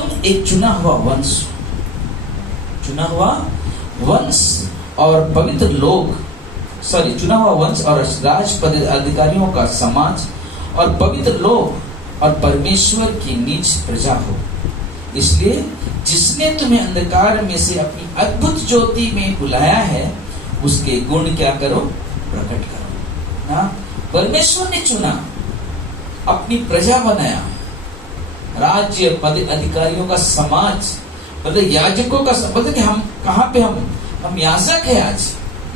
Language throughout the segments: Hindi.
तुम एक चुना हुआ वंश और पवित्र लोग, चुना हुआ वंश और राज अधिकारियों का समाज और पवित्र लोग और परमेश्वर की नीच प्रजा हो। इसलिए जिसने तुम्हें अंधकार में से अपनी अद्भुत ज्योति में बुलाया है, उसके गुण क्या करो, प्रकट करो। हाँ, परमेश्वर ने चुना, अपनी प्रजा बनाया, राज्य पद अधिकारियों का समाज, मतलब याजकों का, मतलब कि हम कहाँ पे हम याजक है आज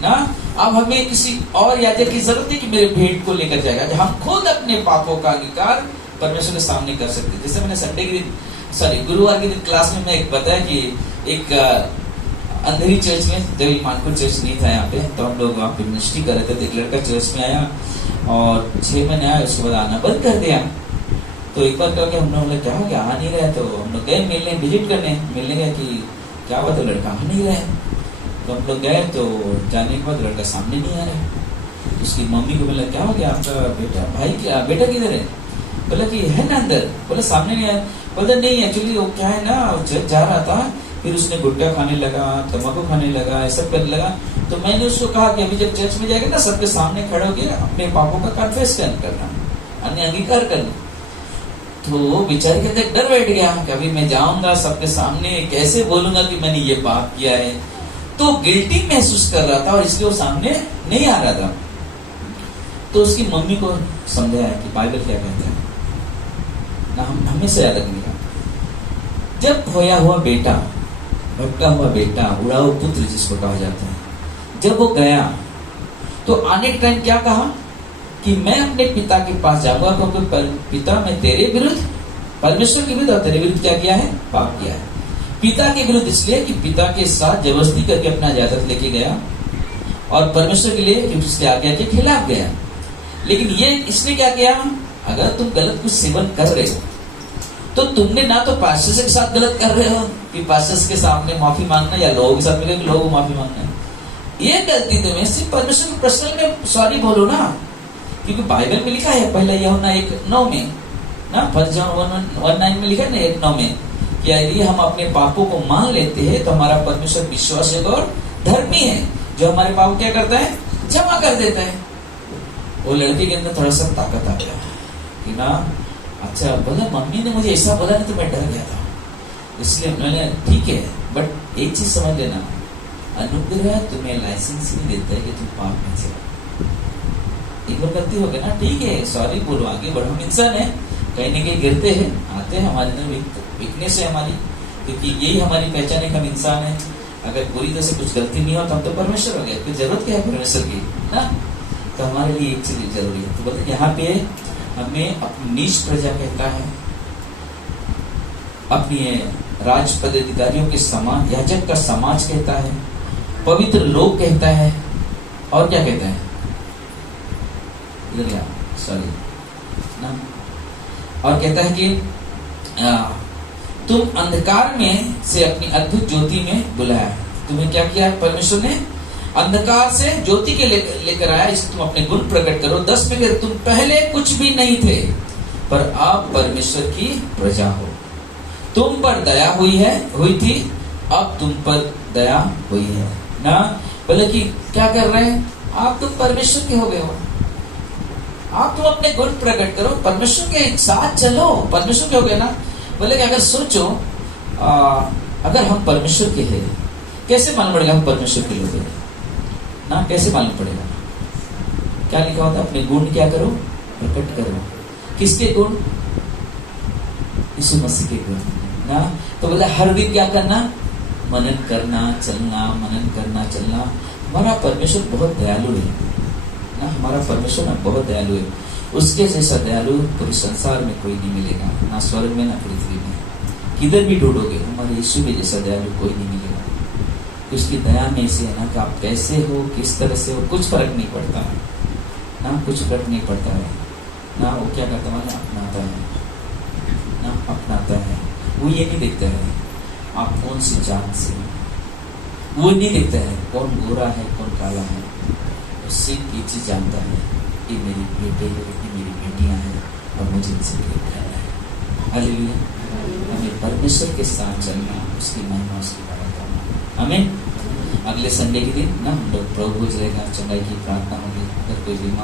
ना। अब हमें किसी और याजक की जरूरत नहीं कि मेरे भेंट को लेकर जाएगा। हम खुद अपने पापों का अंगीकार परमेश्वर के सामने कर सकते। जैसे मैंने संडे के दिन, गुरुवार के दिन क्लास में मैं एक बताया कि एक अंधेरी चर्च में, जब मानपुर चर्च नहीं था यहाँ पे, तो हम लोग वहाँ पे मिनिस्ट्री कर रहे थे। तो एक लड़का चर्च में आया और 6 महीने आया, उसके बाद आना बंद कर दिया। तो एक बार क्या हम लोग क्या हो गया, आ नहीं रहे। तो हम लोग गए मिलने, विजिट करने, मिलने गए कि क्या बात है, लड़का आ नहीं रहे। तो हम लोग गए, तो जाने के बाद लड़का सामने नहीं आ रहा। उसकी मम्मी को बोला क्या हो गया, आपका बेटा, भाई क्या बेटा किधर है? बोला कि है ना अंदर। बोला सामने नहीं आया। बोला नहीं, एक्चुअली वो क्या है ना, जा रहा था, फिर उसने गुटखा खाने लगा, तम्बाकू खाने लगा, ऐसा करने लगा। तो मैंने उसको कहा कि अभी जब चर्च में जाएगा ना, सबके सामने खड़े होकर अपने पापों का कन्फेस करना, अन्य अंगीकार करना। तो बेचारे के अंदर डर बैठ गया कि अभी मैं जाऊंगा सबके सामने, कैसे बोलूंगा कि मैंने ये पाप किया है। तो गिल्टी महसूस कर रहा था और इसलिए वो सामने नहीं आ रहा था। तो उसकी मम्मी को समझाया कि बाइबल क्या कहता है ना, हम हमेशा याद रखने। जब खोया हुआ बेटा, भटका हुआ बेटा, उड़ाऊ पुत्र जिसको कहा जाता है, जब वो गया तो आने के टाइम क्या कहा कि मैं अपने पिता के पास जाऊंगा, क्योंकि पिता मैं तेरे विरुद्ध, परमेश्वर के विरुद्ध और तेरे विरुद्ध क्या किया है, पाप किया है। पिता के विरुद्ध इसलिए कि पिता के साथ जबरदस्ती करके अपना जायदाद लेके गया, और परमेश्वर के लिए कि उसके आज्ञा के खिलाफ गया। लेकिन ये इसने क्या किया, अगर तुम गलत कुछ सेवन कर रहे हो तो तुमने ना तो पास्टर्स के साथ गलत कर रहे हो कि पास्टर्स के सामने माफी मांगना, या लोगों के साथ मिलकर लोगों को माफी मांगना। ये गलती तुम्हें सिर्फ परमेश्वर को पर्सनल में सॉरी बोलो ना, क्योंकि बाइबल में लिखा है, पहला यूहन्ना 1:9 में ना, 1 जॉन 1:9 में लिखा है ना, 1:9 में कि यदि हम अपने पापों को मान लेते हैं तो हमारा परमेश्वर विश्वासयोग्य और धर्मी है, जो हमारे पाप क्या करता है, क्षमा कर देता है। वो लड़के के अंदर थोड़ा सा ताकत आ गया कि ना, अच्छा बोला मम्मी ने मुझे ऐसा बोला नहीं तो मैं डर गया था, इसलिए मैंने ठीक है, बट एक चीज समझ लेना, अनुग्रह तुम्हें लाइसेंस नहीं देता है कि तुम पाप में चलो। एक बार गलती हो गई ना, ठीक है, सॉरी बोलो, आगे बढ़ो। हम इंसान है, कहीं ना कहीं गिरते हैं, आते हैं, हमारे अंदर वीकनेस है हमारी, क्योंकि यही हमारी पहचान है कि हम इंसान है। अगर पूरी तरह से कुछ गलती नहीं हो तो हम तो परमेश्वर हो गए, कोई जरूरत क्या है परमेश्वर की ना। तो हमारे लिए एक चीज जरूरी है। तो बोलते यहाँ पे हमें अपनी नीच प्रजा कहता है, अपनी राज पदाधिकारियों के समाज, याजक का समाज कहता है, पवित्र लोग कहता है, और क्या कहता है, सॉरी ना, और कहता है कि तुम अंधकार में से अपनी अद्भुत ज्योति में बुलाया। तुम्हें क्या किया परमेश्वर ने, अंधकार से ज्योति के लेकर आया, इससे तुम अपने गुण प्रकट करो। 10 में तुम पहले कुछ भी नहीं थे, पर अब परमेश्वर की प्रजा हो। तुम पर दया हुई थी, अब तुम पर दया हुई है ना। बोले कि क्या कर रहे हैं आप, तुम परमेश्वर के हो गए हो, आप तुम अपने गुण प्रकट करो, परमेश्वर के साथ चलो, परमेश्वर के हो गए ना। बोले कि अगर सोचो, अगर हम परमेश्वर के हैं, कैसे मालूम पड़ेगा हम परमेश्वर के लोग हैं ना, कैसे मालूम पड़ेगा? क्या लिखा होता है, अपने गुण क्या करो, प्रकट करो। किसके गुण, यीशु मसीह के गुण ना। तो बोला हर दिन क्या करना, मनन करना, चलना, मनन करना, चलना। हमारा परमेश्वर बहुत दयालु है ना, हमारा परमेश्वर ना बहुत दयालु है। उसके जैसा दयालु पूरे संसार में कोई नहीं मिलेगा, ना स्वर्ग में ना पृथ्वी में, किधर भी ढूंढोगे हमारे यीशु के जैसा दयालु कोई नहीं मिलेगा। उसकी दया में से है ना कि आप कैसे हो, किस तरह से हो, कुछ फर्क नहीं पड़ता ना, कुछ फर्क नहीं पड़ता है ना। वो क्या करता है ना, अपनाता है ना, अपनाता है। वो ये नहीं देखता है आप कौन सी जात से, वो नहीं देखता है कौन गोरा है कौन काला है। उससे एक चीज जानता है, ये मेरी बेटे है, ये मेरी बेटियां हैं, और मुझे इनसे प्यार है। हालेलुया। अपने परमेश्वर के साथ चलना, उसकी महिमा, उसकी बड़ाई करना। हमें अगले संडे के दिन ना हम लोग प्रभु रहेगा, चंगाई की प्रार्थना होगी। अगर कोई बीमार